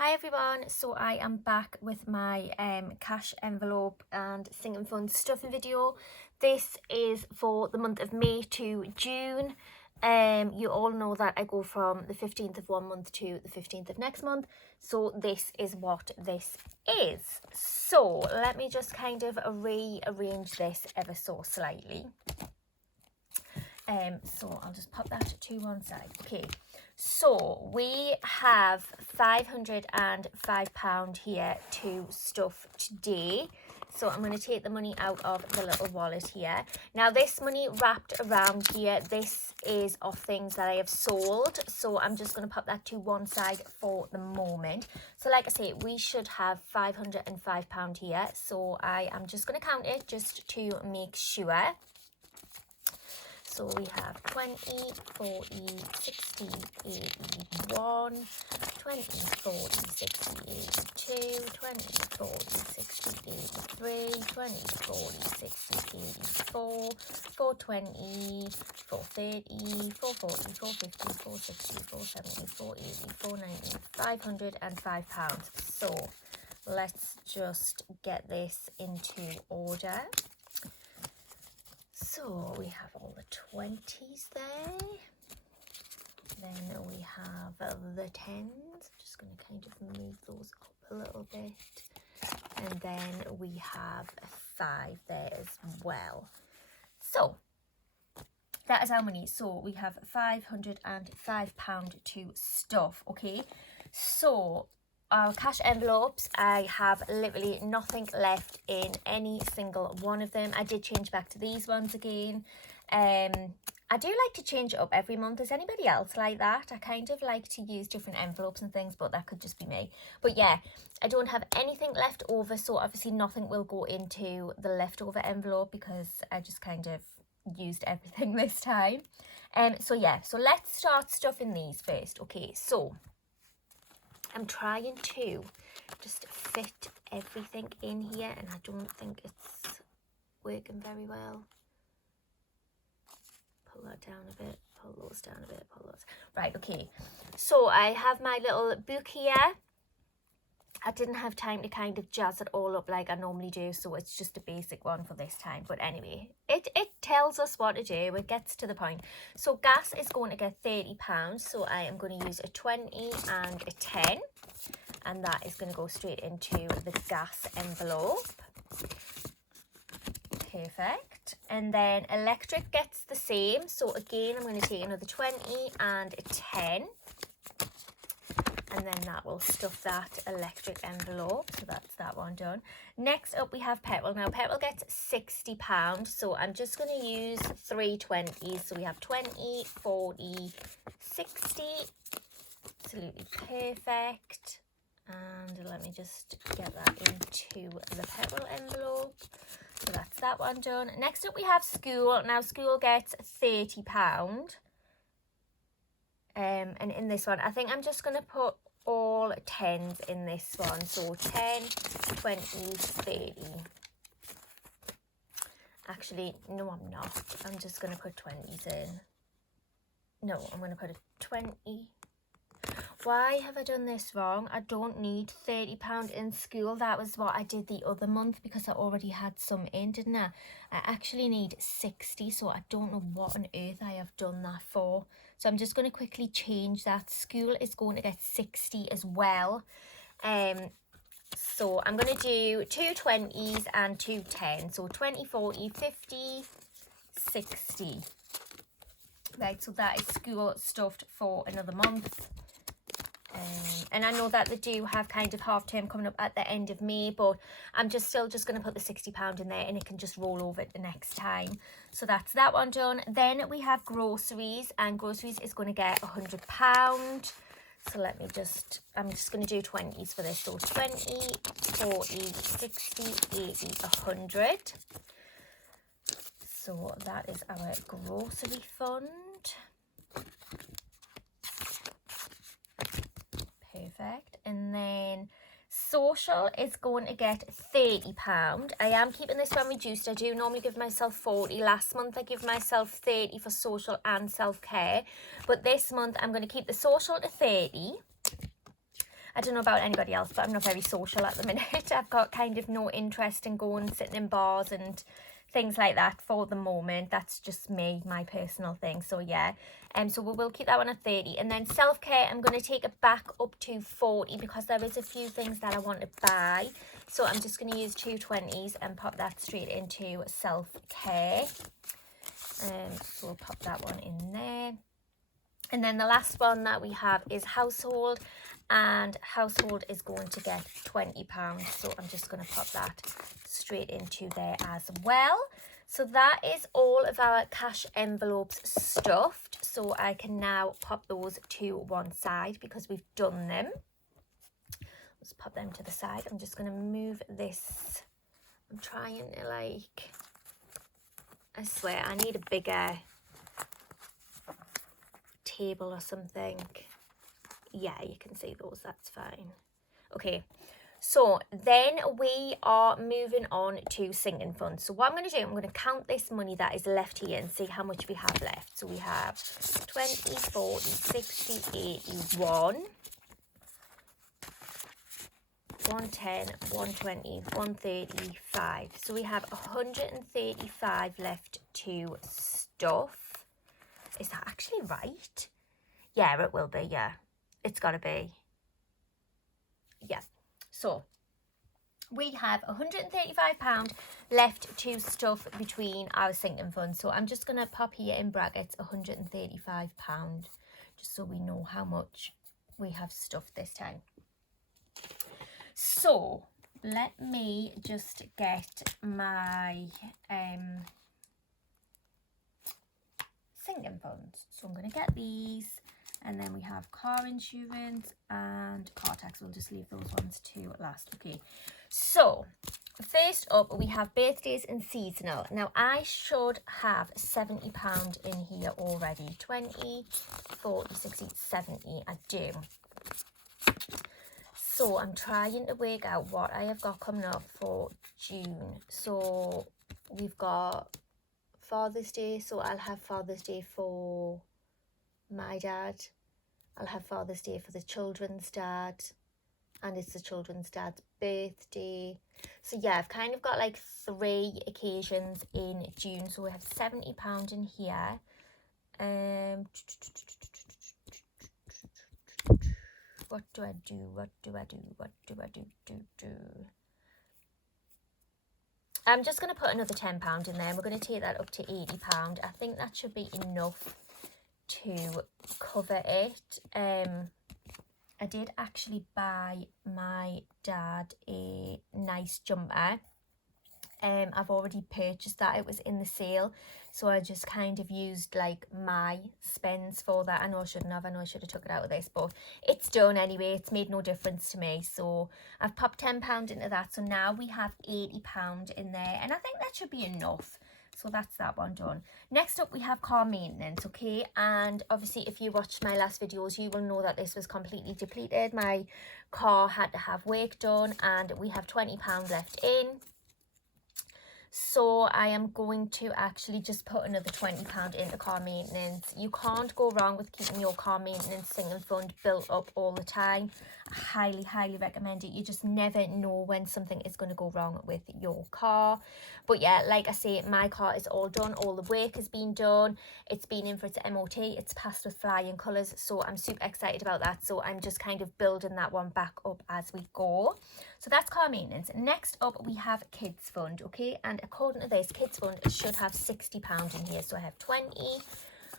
Hi everyone, so I am back with my cash envelope and singing fun stuffing video. This is for the month of May to June. You all know that I go from the 15th of one month to the 15th of next month, so this is what this is. So let me just kind of rearrange this ever so slightly. So I'll just pop that to one side. Okay, so we have £505 here to stuff today. So I'm going to take the money out of the little wallet here. Now this money wrapped around here, this is of things that I have sold. So I'm just going to pop that to one side for the moment. So like I say, we should have £505 here. So I am just going to count it just to make sure. So we have 20, 40, 60, 81, 20, 40, 60, 82, 20, 40, 60, 83, 20, 40, 60, 84, 420, 430, 440, 450, 460, 470, 480, 490, £505. So let's just get this into order. So we have all the 20s there, then we have the 10s, I'm just going to kind of move those up a little bit, and then we have a 5 there as well. So that is how many, so we have £505 to stuff. Okay, so our cash envelopes, I have literally nothing left in any single one of them. I did change back to these ones again. I do like to change it up every month. Is anybody else like that? I kind of like to use different envelopes and things, but that could just be me. But yeah, I don't have anything left over, so obviously nothing will go into the leftover envelope because I just kind of used everything this time. So yeah, so let's start stuffing these first. Okay, so I'm trying to just fit everything in here, and I don't think it's working very well. Pull that down a bit, pull those down a bit, pull those. Right, okay. So I have my little book here. I didn't have time to kind of jazz it all up like I normally do, so it's just a basic one for this time. But anyway, it tells us what to do. It gets to the point. So gas is going to get £30, so I am going to use a 20 and a 10, and that is going to go straight into the gas envelope. Perfect. And then electric gets the same, so again I'm going to take another 20 and a 10. And then that will stuff that electric envelope. So that's that one done. Next up we have petrol. Now petrol gets £60. So I'm just going to use 3 20s. So we have 20, 40, 60. Absolutely perfect. And let me just get that into the petrol envelope. So that's that one done. Next up we have school. Now school gets £30. And in this one, I think I'm just going to put all 10s in this one. So 10, 20, 30. Actually, no, I'm not. I'm just going to put 20s in. No, I'm going to put a 20. Why have I done this wrong? I don't need £30 in school. That was what I did the other month because I already had some in, didn't I? I actually need 60, so I don't know what on earth I have done that for. So I'm just going to quickly change that. School is going to get 60 as well. So I'm going to do 2 20s and 2 10s. So 20, 40, 50, 60. Right, so that is school stuffed for another month. And I know that they do have kind of half term coming up at the end of May, but I'm still just going to put the £60 in there, and it can just roll over the next time. So that's that one done. Then we have groceries, and groceries is going to get £100. So let me just, I'm just going to do 20s for this. So 20, 40, 60, 80, 100. So that is our grocery fund. Perfect. And then social is going to get £30. I am keeping this one reduced. I do normally give myself 40. Last month I give myself 30 for social and self-care, but this month I'm going to keep the social to 30. I don't know about anybody else, but I'm not very social at the minute. I've got kind of no interest in going, sitting in bars and things like that for the moment. That's just me, my personal thing. So yeah, so we will keep that one at 30. And then self-care, I'm going to take it back up to 40 because there is a few things that I want to buy. So I'm just going to use 2 20s and pop that straight into self-care. So we'll pop that one in there. And then the last one that we have is household, and household is going to get £20. So I'm just going to pop that straight into there as well. So that is all of our cash envelopes stuffed. So I can now pop those to one side because we've done them. Let's pop them to the side. I'm just going to move this. I'm trying to like, I swear I need a bigger table or something. Yeah, you can see those, that's fine. Okay, so then we are moving on to sinking funds. So what I'm going to do, I'm going to count this money that is left here and see how much we have left. So we have 20, 40, 60, 81, 110, 120, 135. So we have 135 left to stuff. Is that actually right? Yeah, it will be, yeah. It's got to be. Yeah. So we have £135 left to stuff between our sinking funds. So I'm just going to pop here in brackets £135, just so we know how much we have stuffed this time. So let me just get my sinking funds. So I'm going to get these, and then we have car insurance and car tax. We'll just leave those ones to last. Okay, so first up we have birthdays and seasonal. Now I should have £70 in here already. 20, 40, 60, 70. I do. So I'm trying to work out what I have got coming up for June. So we've got Father's Day, so I'll have Father's Day for my dad. I'll have Father's Day for the children's dad, and it's the children's dad's birthday. So yeah, I've kind of got like 3 occasions in June. So we have £70 in here. What do I do? What do I do? What do I do? I'm just going to put another £10 in there. We're going to take that up to £80. I think that should be enough to cover it. I did actually buy my dad a nice jumper. I've already purchased that. It was in the sale, so I just kind of used like my spends for that. I know I shouldn't have. I know I should have took it out of this, but it's done anyway. It's made no difference to me. So I've popped £10 into that. So now we have £80 in there, and I think that should be enough. So that's that one done. Next up we have car maintenance, okay? And obviously if you watched my last videos, you will know that this was completely depleted. My car had to have work done, and we have £20 left in. So I am going to actually just put another £20 into car maintenance. You can't go wrong with keeping your car maintenance sinking fund built up all the time. I highly recommend it. You just never know when something is going to go wrong with your car. But yeah, like I say, my car is all done. All the work has been done. It's been in for its MOT. It's passed with flying colours. So I'm super excited about that. So I'm just kind of building that one back up as we go. So that's car maintenance. Next up, we have kids fund, okay? And according to this, kids fund should have £60 in here. So I have 20,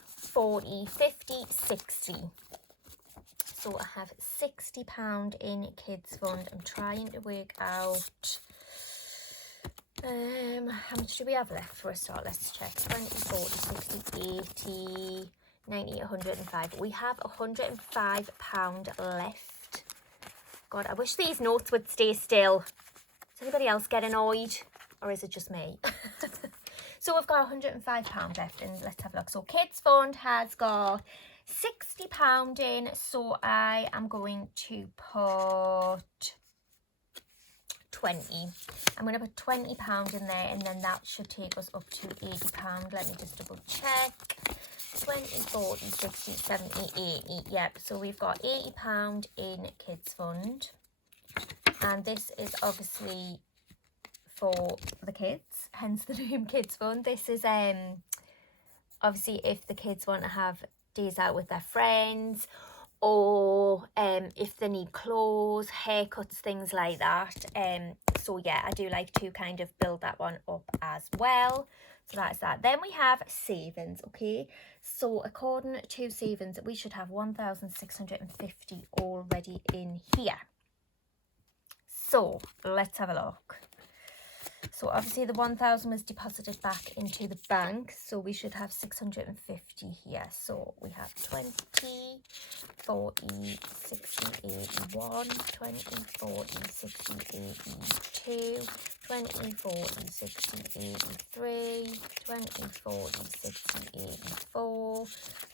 40, 50, 60. So I have £60 in kids fund. I'm trying to work out how much do we have left for a start. Let's check. 20, 40, 60, 80, 90, 105. We have £105 left. God, I wish these notes would stay still. Does anybody else get annoyed? Or is it just me? So we've got £105 left, and let's have a look. So kids fund has got £60 in, so I am going to put 20. I'm going to put £20 in there, and then that should take us up to £80. Let me just double check. 20, 40, 60, 70, 80. Yep, so we've got £80 in kids fund. And this is obviously for the kids, hence the name kids fund. This is obviously if the kids want to have days out with their friends, or if they need clothes, haircuts, things like that. So yeah, I do like to kind of build that one up as well. So that's that. Then we have savings, okay? So according to savings, we should have 1,650 already in here. So let's have a look. So obviously the 1,000 was deposited back into the bank, so we should have 650 here. So we have 20, 40, 60, 81, 20, 40, 60, 82, 20, 40, 60, 83, 20, 40, 60, 84,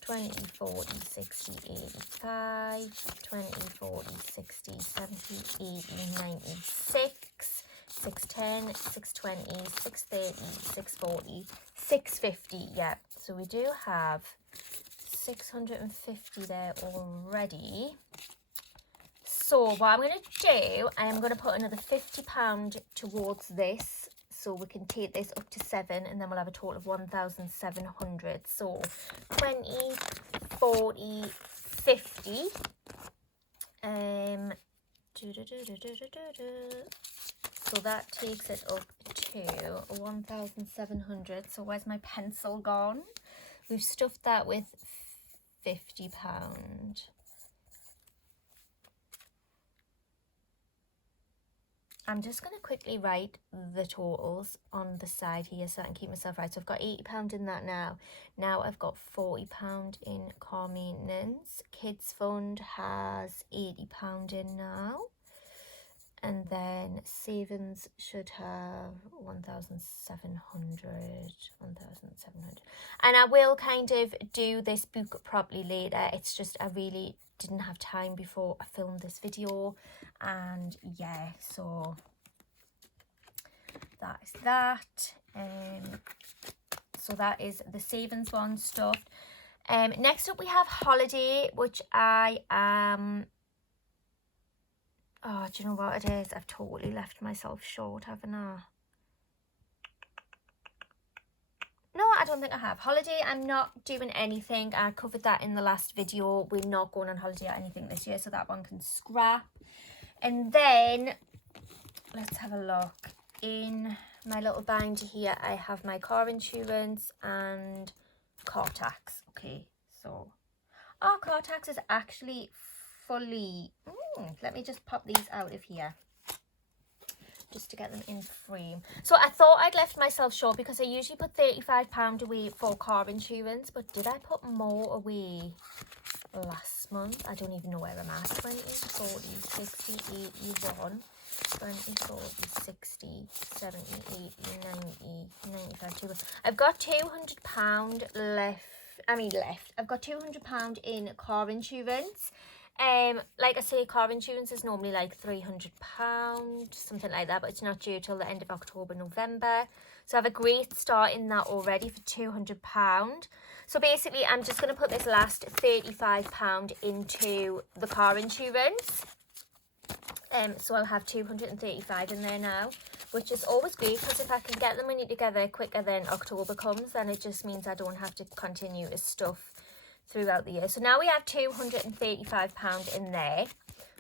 20, 40, 60, 85, 20, 40, 60, 70, 80, 96, 610, 620, 630, 640, 650. Yeah, so we do have 650 there already. So what I'm going to do, I am going to put another £50 towards this, so we can take this up to 7, and then we'll have a total of 1,700. So 20, 40, 50. So that takes it up to 1,700. So where's my pencil gone? We've stuffed that with £50. I'm just going to quickly write the totals on the side here so I can keep myself right. So I've got £80 in that now. Now I've got £40 in car maintenance. Kids Fund has £80 in now. And then savings should have 1,700. And I will kind of do this book properly later. It's just I really didn't have time before I filmed this video. And yeah, so that is that. So that is the savings one stuffed. Next up we have holiday, which I am... Oh, do you know what it is? I've totally left myself short, haven't I? No, I don't think I have. Holiday, I'm not doing anything. I covered that in the last video. We're not going on holiday or anything this year, so that one can scrap. And then, let's have a look. In my little binder here, I have my car insurance and car tax. Okay, so our car tax is actually fully... let me just pop these out of here just to get them in frame. So I thought I'd left myself short because I usually put £35 away for car insurance, but did I put more away last month? I don't even know where I'm at. 20, 40, 60, 81, 20, 40, 60, 70, 80, 90, 95, 200. I've got £200 left. I've got £200 in car insurance. Like I say, car insurance is normally like £300, something like that, but it's not due till the end of October, November. So I have a great start in that already for £200. So basically, I'm just going to put this last £35 into the car insurance. So I'll have 235 in there now, which is always great because if I can get the money together quicker than October comes, then it just means I don't have to continue to stuff throughout the year. So now we have £235 in there.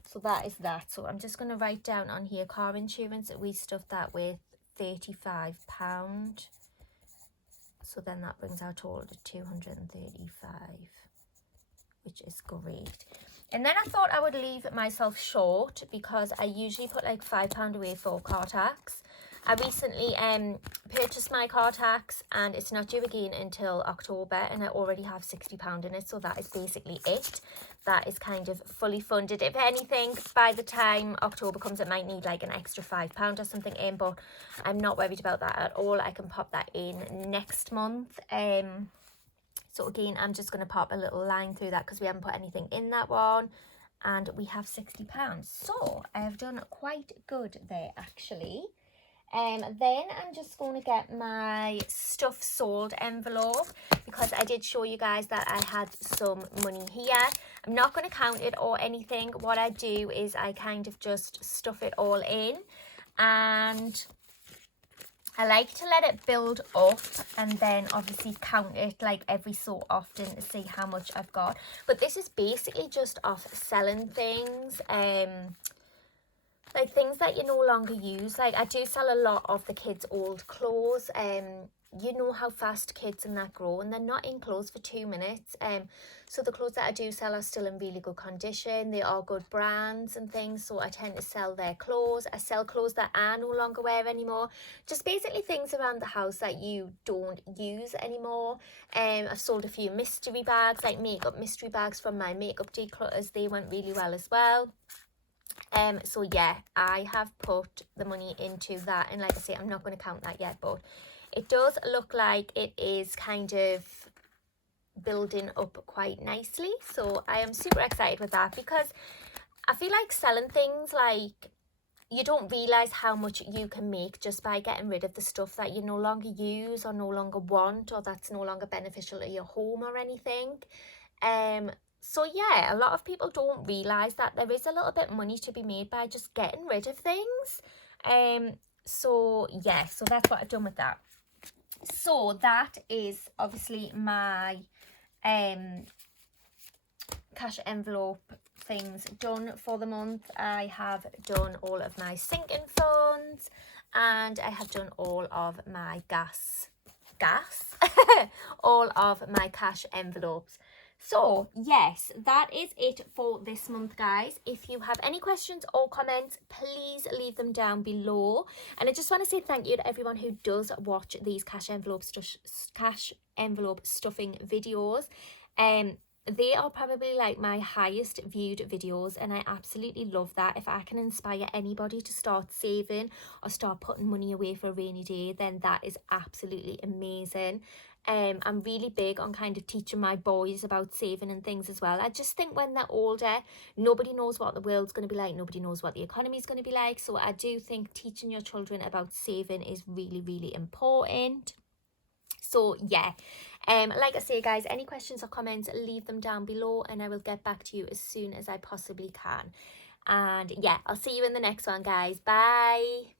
So that is that. So I'm just going to write down on here car insurance. We stuffed that with £35. So then that brings our total to 235, which is great. And then I thought I would leave myself short because I usually put like £5 away for car tax. I recently purchased my car tax and it's not due again until October, and I already have £60 in it, so that is basically it. That is kind of fully funded. If anything, by the time October comes, it might need like an extra £5 or something in, but I'm not worried about that at all. I can pop that in next month. So again, I'm just going to pop a little line through that because we haven't put anything in that one. And we have £60. So I have done quite good there, actually. Then I'm just going to get my stuff sold envelope, because I did show you guys that I had some money here. I'm not going to count it or anything. What I do is I kind of just stuff it all in, and I like to let it build up and then obviously count it like every so often to see how much I've got. But this is basically just off selling things, like things that you no longer use. Like I do sell a lot of the kids' old clothes. You know how fast kids and that grow, and they're not in clothes for 2 minutes. So the clothes that I do sell are still in really good condition. They are good brands and things, so I tend to sell their clothes. I sell clothes that I no longer wear anymore. Just basically things around the house that you don't use anymore. I've sold a few mystery bags, like makeup mystery bags from my makeup declutters. They went really well as well. So yeah, I have put the money into that, and like I say, I'm not going to count that yet, but it does look like it is kind of building up quite nicely. So I am super excited with that, because I feel like selling things, like, you don't realise how much you can make just by getting rid of the stuff that you no longer use or no longer want, or that's no longer beneficial to your home or anything. So yeah, a lot of people don't realise that there is a little bit of money to be made by just getting rid of things. So yeah, so that's what I've done with that. So that is obviously my cash envelope things done for the month. I have done all of my sinking funds, and I have done all of my gas all of my cash envelopes. So yes, that is it for this month, guys. If you have any questions or comments, please leave them down below. And I just want to say thank you to everyone who does watch these cash envelope stuffing videos. They are probably like my highest viewed videos, and I absolutely love that. If I can inspire anybody to start saving or start putting money away for a rainy day, then that is absolutely amazing. I'm really big on kind of teaching my boys about saving and things as well. I just think when they're older, nobody knows what the world's going to be like. Nobody knows what the economy is going to be like. So I do think teaching your children about saving is really, really important. So yeah, like I say, guys, any questions or comments, leave them down below, and I will get back to you as soon as I possibly can. And yeah, I'll see you in the next one, guys. Bye.